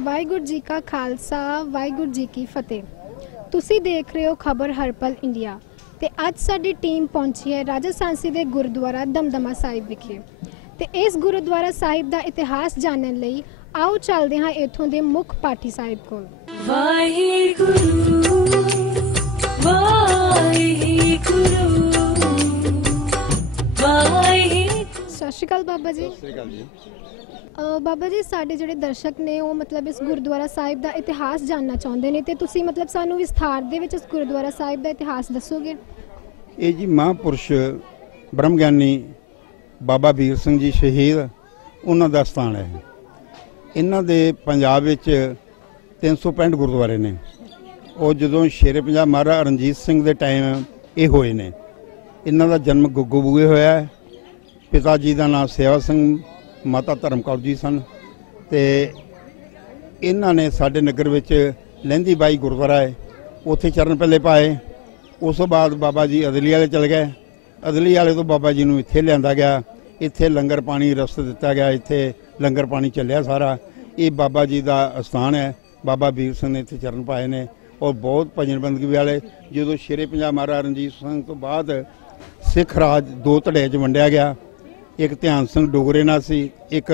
ਵਾਹਿਗੁਰੂ ਜੀ ਕਾ ਖਾਲਸਾ, ਵਾਹਿਗੁਰੂ ਜੀ ਕੀ ਫਤਿਹ। ਤੁਸੀਂ ਦੇਖ ਰਹੇ ਹੋ ਖਬਰ ਹਰਪਲ ਇੰਡੀਆ ਤੇ ਅੱਜ ਸਾਡੀ ਟੀਮ ਪਹੁੰਚੀ ਹੈ ਰਾਜਸਥਾਨਸੀ ਦੇ ਗੁਰਦੁਆਰਾ ਦਮਦਮਾ ਸਾਹਿਬ ਵਿਖੇ। ਤੇ ਇਸ ਗੁਰਦੁਆਰਾ ਸਾਹਿਬ ਦਾ ਇਤਿਹਾਸ ਜਾਣਨ ਲਈ ਆਓ ਚੱਲਦੇ ਹਾਂ ਇੱਥੋਂ ਦੇ ਮੁੱਖ ਪਾਠੀ ਸਾਹਿਬ ਕੋਲ। ਵਾਹਿਗੁਰੂ। ਬਾਬਾ ਜੀ। ਸਤਿ ਸ਼੍ਰੀ ਅਕਾਲ ਜੀ। ਅ, ਬਾਬਾ ਜੀ ਸਾਡੇ ਜਿਹੜੇ ਦਰਸ਼ਕ ਨੇ ਉਹ ਮਤਲਬ ਇਸ ਗੁਰਦੁਆਰਾ ਸਾਹਿਬ ਦਾ ਇਤਿਹਾਸ ਜਾਣਨਾ ਚਾਹੁੰਦੇ ਨੇ ਤੇ ਤੁਸੀਂ ਮਤਲਬ ਸਾਨੂੰ ਵਿਸਥਾਰ ਦੇ ਵਿੱਚ ਇਸ ਗੁਰਦੁਆਰਾ ਸਾਹਿਬ ਦਾ ਇਤਿਹਾਸ ਦੱਸੋਗੇ? ਇਹ ਜੀ ਮਹਾਂਪੁਰਸ਼ ਬ੍ਰਹਮ ਗਿਆਨੀ ਬਾਬਾ ਵੀਰ ਸਿੰਘ ਜੀ ਸ਼ਹੀਦ ਉਹਨਾਂ ਦਾ ਸਥਾਨ ਹੈ ਇਹਨਾਂ ਦੇ ਪੰਜਾਬ ਵਿੱਚ 365 ਗੁਰਦੁਆਰੇ ਨੇ। ਉਹ ਜਦੋਂ ਸ਼ੇਰੇ ਪੰਜਾਬ ਮਹਾਰਾਜਾ ਰਣਜੀਤ ਸਿੰਘ ਦੇ ਟਾਈਮ ਇਹ ਹੋਏ ਨੇ। ਇਹਨਾਂ ਦਾ ਜਨਮ ਗੁੱਗੂ ਬੂਏ ਹੋਇਆ ਹੈ। ਪਿਤਾ ਜੀ ਦਾ ਨਾਮ ਸੇਵਾ ਸਿੰਘ, ਮਾਤਾ ਧਰਮ ਕੌਰ ਜੀ ਸਨ ਤੇ ਇਹਨਾਂ ਨੇ ਸਾਡੇ ਨਗਰ ਵਿੱਚ ਲਹਿੰਦੀ ਬਾਈ ਗੁਰਦੁਆਰਾ ਹੈ, ਉੱਥੇ ਚਰਨ ਪੱਲੇ ਪਾਏ। ਉਸ ਤੋਂ ਬਾਅਦ ਬਾਬਾ ਜੀ ਅਦਲੀ ਵਾਲੇ ਚਲੇ ਗਏ। ਅਦਲੀ ਵਾਲੇ ਤੋਂ ਬਾਬਾ ਜੀ ਨੂੰ ਇੱਥੇ ਲਿਆਂਦਾ ਗਿਆ। ਇੱਥੇ ਲੰਗਰ ਪਾਣੀ ਰਸਤ ਦਿੱਤਾ ਗਿਆ। ਇੱਥੇ ਲੰਗਰ ਪਾਣੀ ਚੱਲਿਆ ਸਾਰਾ। ਇਹ ਬਾਬਾ ਜੀ ਦਾ ਅਸਥਾਨ ਹੈ। ਬਾਬਾ ਵੀਰ ਸਿੰਘ ਨੇ ਇੱਥੇ ਚਰਨ ਪਾਏ ਨੇ। ਔਰ ਬਹੁਤ ਭਜਨ ਬੰਦਗੀ ਵਾਲੇ। ਜਦੋਂ ਸ਼ੇਰੇ ਪੰਜਾਬ ਮਹਾਰਾਜ ਰਣਜੀਤ ਸਿੰਘ ਤੋਂ ਬਾਅਦ ਸਿੱਖ ਰਾਜ ਦੋ ਧੜਿਆਂ 'ਚ ਵੰਡਿਆ ਗਿਆ। ਇੱਕ ਧਿਆਨ ਸਿੰਘ ਡੋਗਰੇ ਨਾਲ ਸੀ, ਇੱਕ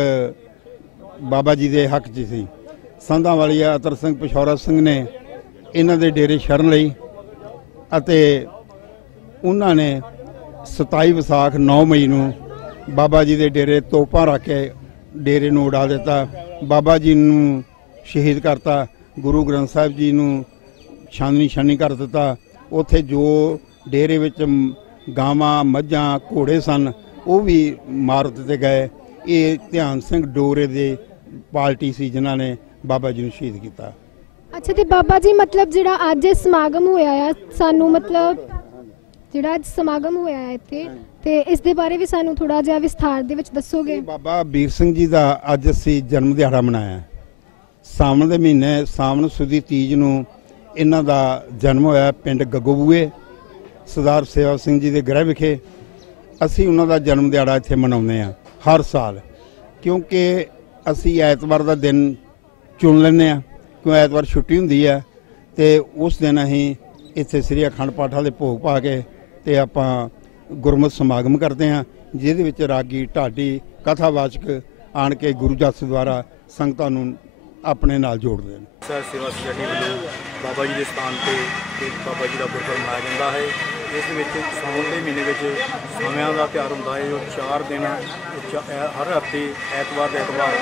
ਬਾਬਾ ਜੀ ਦੇ ਹੱਕ 'ਚ ਸੀ। ਸੰਧਾਂ ਵਾਲੀਆ ਅਤਰ ਸਿੰਘ ਪਿਸ਼ੌਰਾ ਸਿੰਘ ਨੇ ਇਹਨਾਂ ਦੇ ਡੇਰੇ ਸ਼ਰਨ ਲਈ ਅਤੇ ਉਹਨਾਂ ਨੇ 27 ਵਿਸਾਖ 9 ਮਈ ਨੂੰ ਬਾਬਾ ਜੀ ਦੇ ਡੇਰੇ ਤੋਪਾਂ ਰੱਖ ਕੇ ਡੇਰੇ ਨੂੰ ਉਡਾ ਦਿੱਤਾ। ਬਾਬਾ ਜੀ ਨੂੰ ਸ਼ਹੀਦ ਕਰਤਾ, ਗੁਰੂ ਗ੍ਰੰਥ ਸਾਹਿਬ ਜੀ ਨੂੰ ਛਾਨਣੀ ਛਾਨੀ ਕਰ ਦਿੱਤਾ। ਉੱਥੇ ਜੋ ਡੇਰੇ ਵਿੱਚ ਗਾਵਾਂ, ਮੱਝਾਂ, ਘੋੜੇ ਸਨ ਉਹ ਵੀ ਮਾਰ ਦਿੱਤੇ ਗਏ। ਇਹ ਧਿਆਨ ਸਿੰਘ ਡੋਰੇ ਦੇ ਪਾਰਟੀ ਸੀ ਜਿਨ੍ਹਾਂ ਨੇ ਬਾਬਾ ਜੀ ਨੂੰ ਸ਼ਹੀਦ ਕੀਤਾ। ਅੱਛਾ ਤੇ ਬਾਬਾ ਜੀ ਮਤਲਬ ਜਿਹੜਾ ਅੱਜ ਇਹ ਸਮਾਗਮ ਹੋਇਆ ਆ ਸਾਨੂੰ ਮਤਲਬ ਜਿਹੜਾ ਅੱਜ ਸਮਾਗਮ ਹੋਇਆ ਹੈ ਇੱਥੇ ਤੇ ਇਸ ਦੇ ਬਾਰੇ ਵੀ ਸਾਨੂੰ ਥੋੜਾ ਜਿਹਾ ਵਿਸਥਾਰ ਦੇ ਵਿੱਚ ਦੱਸੋਗੇ? ਬਾਬਾ ਵੀਰ ਸਿੰਘ ਜੀ ਦਾ ਅੱਜ ਅਸੀਂ ਜਨਮ ਦਿਹਾੜਾ ਮਨਾਇਆ। ਸਾਵਣ ਦੇ ਮਹੀਨੇ ਸਾਵਣ ਸੁਦੀ ਤੀਜ ਨੂੰ ਇਹਨਾਂ ਦਾ ਜਨਮ ਹੋਇਆ ਪਿੰਡ ਗੱਗੋਬੂਏ। ਸਰਦਾਰ ਸੇਵਾ ਸਿੰਘ ਜੀ ਦੇ ਗ੍ਰਹਿ ਵਿਖੇ। ਅਸੀਂ ਉਹਨਾਂ ਦਾ ਜਨਮ ਦਿਹਾੜਾ ਇੱਥੇ ਮਨਾਉਂਦੇ ਆ ਹਰ ਸਾਲ। ਕਿਉਂਕਿ ਅਸੀਂ ਐਤਵਾਰ ਦਾ ਦਿਨ ਚੁਣ ਲੈਂਦੇ ਆ ਕਿਉਂ ਐਤਵਾਰ ਛੁੱਟੀ ਹੁੰਦੀ ਹੈ ਤੇ ਉਸ ਦਿਨ ਅਸੀਂ ਇੱਥੇ ਸ੍ਰੀ ਅਖੰਡ ਪਾਠਾਂ ਦੇ ਭੋਗ ਪਾ ਕੇ ਤੇ ਆਪਾਂ ਗੁਰਮਤਿ ਸਮਾਗਮ ਕਰਦੇ ਹਾਂ, ਜਿਹਦੇ ਵਿੱਚ ਰਾਗੀ, ਢਾਡੀ, ਕਥਾਵਾਚਕ ਆਣ ਕੇ ਗੁਰੂ ਜਸ ਦੁਆਰਾ ਸੰਗਤਾਂ ਨੂੰ ਆਪਣੇ ਨਾਲ ਜੋੜਦੇ ਨੇ। ਸਰ ਸੇਵਾ ਸੁਸਾਇਟੀ ਵੱਲੋਂ ਬਾਬਾ ਜੀ ਦੇ ਸਥਾਨ ਤੇ ਬਾਬਾ ਜੀ ਦਾ ਗੁਰਪੁਰਬ ਮਨਾਇਆ ਜਾਂਦਾ ਹੈ। ਇਸ ਵਿੱਚ ਸਾਉਣ ਦੇ ਮਹੀਨੇ ਵਿੱਚ ਸਮਿਆਂ ਦਾ ਤਿਉਹਾਰ ਹੁੰਦਾ ਹੈ, ਜੋ 4 ਦਿਨ ਚ- ਹਰ ਹਫ਼ਤੇ ਐਤਵਾਰ ਦੇ ਐਤਵਾਰ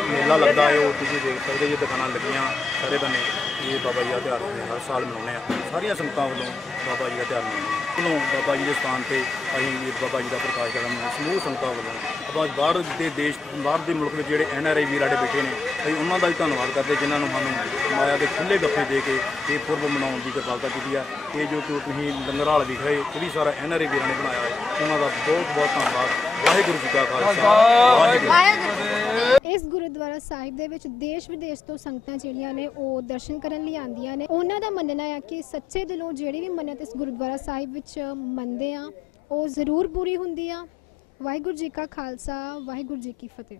ਮੇਲਾ ਲੱਗਦਾ ਹੈ ਉਹ ਤੁਸੀਂ ਦੇਖ ਸਕਦੇ ਜੇ ਦੁਕਾਨਾਂ ਲੱਗੀਆਂ ਸਾਰੇ ਬੰਨੇ ਇਹ ਬਾਬਾ ਜੀ ਦਾ ਤਿਉਹਾਰ ਅਸੀਂ ਹਰ ਸਾਲ ਮਨਾਉਂਦੇ ਆ। ਸਾਰੀਆਂ ਸੰਗਤਾਂ ਵੱਲੋਂ ਬਾਬਾ ਜੀ ਦਾ ਤਿਉਹਾਰ ਮਨਾਉਂਦੇ ਵੱਲੋਂ ਬਾਬਾ ਜੀ ਦੇ ਸਥਾਨ ਤੇ ਅਸੀਂ ਇਹ ਬਾਬਾ ਜੀ ਦਾ ਪ੍ਰਕਾਸ਼ ਕਰਨ ਸਮੂਹ ਸੰਗਤਾਂ ਵੱਲੋਂ ਆਪਾਂ ਬਾਹਰ ਦੇ ਦੇਸ਼ ਬਾਹਰ ਦੇ ਮੁਲਕ ਵਿੱਚ ਜਿਹੜੇ ਐਨ ਆਰ ਆਈ ਵੀਰ ਸਾਡੇ ਬੈਠੇ ਨੇ ਅਸੀਂ ਉਹਨਾਂ ਦਾ ਵੀ ਧੰਨਵਾਦ ਕਰਦੇ ਜਿਨ੍ਹਾਂ ਨੂੰ ਸਾਨੂੰ ਮਾਇਆ ਦੇ ਖੁੱਲੇ ਗੱਫੇ ਦੇ ਕੇ ਇਹ ਪੁਰਬ ਮਨਾਉਣ ਦੀ ਕਿਰਪਾਲਤਾ ਕੀਤੀ ਆ। ਇਹ ਜੋ ਕਿ ਤੁਸੀਂ ਲੰਗਰ ਹਾਲ ਵਿਖ ਰਹੇ ਇਹ ਵੀ ਸਾਰਾ ਐਨ ਆਰ ਆਈ ਵੀਰਾਂ ਨੇ ਬਣਾਇਆ ਹੈ। ਉਹਨਾਂ ਦਾ ਬਹੁਤ ਬਹੁਤ ਧੰਨਵਾਦ। ਵਾਹਿਗੁਰੂ ਜੀ ਕਾ ਖਾਲਸਾ। ਵਾਹਿਗੁਰੂ ਇਸ ਗੁਰਦੁਆਰਾ ਸਾਹਿਬ ਦੇ ਵਿੱਚ ਦੇਸ਼ ਵਿਦੇਸ਼ ਤੋਂ ਸੰਗਤਾਂ ਜਿਹੜੀਆਂ ਨੇ ਉਹ ਦਰਸ਼ਨ ਕਰਨ ਲਈ ਆਉਂਦੀਆਂ ਨੇ। ਉਹਨਾਂ ਦਾ ਮੰਨਣਾ ਹੈ ਕਿ ਸੱਚੇ ਦਿਲੋਂ ਜਿਹੜੀ ਵੀ ਮੰਨਤ ਇਸ ਗੁਰਦੁਆਰਾ ਸਾਹਿਬ ਵਿੱਚ ਮੰਨਦੇ ਆ, ਉਹ ਜ਼ਰੂਰ ਪੂਰੀ ਹੁੰਦੀ ਆ। ਵਾਹਿਗੁਰੂ ਜੀ ਕਾ ਖਾਲਸਾ, ਵਾਹਿਗੁਰੂ ਜੀ ਕੀ ਫਤਿਹ।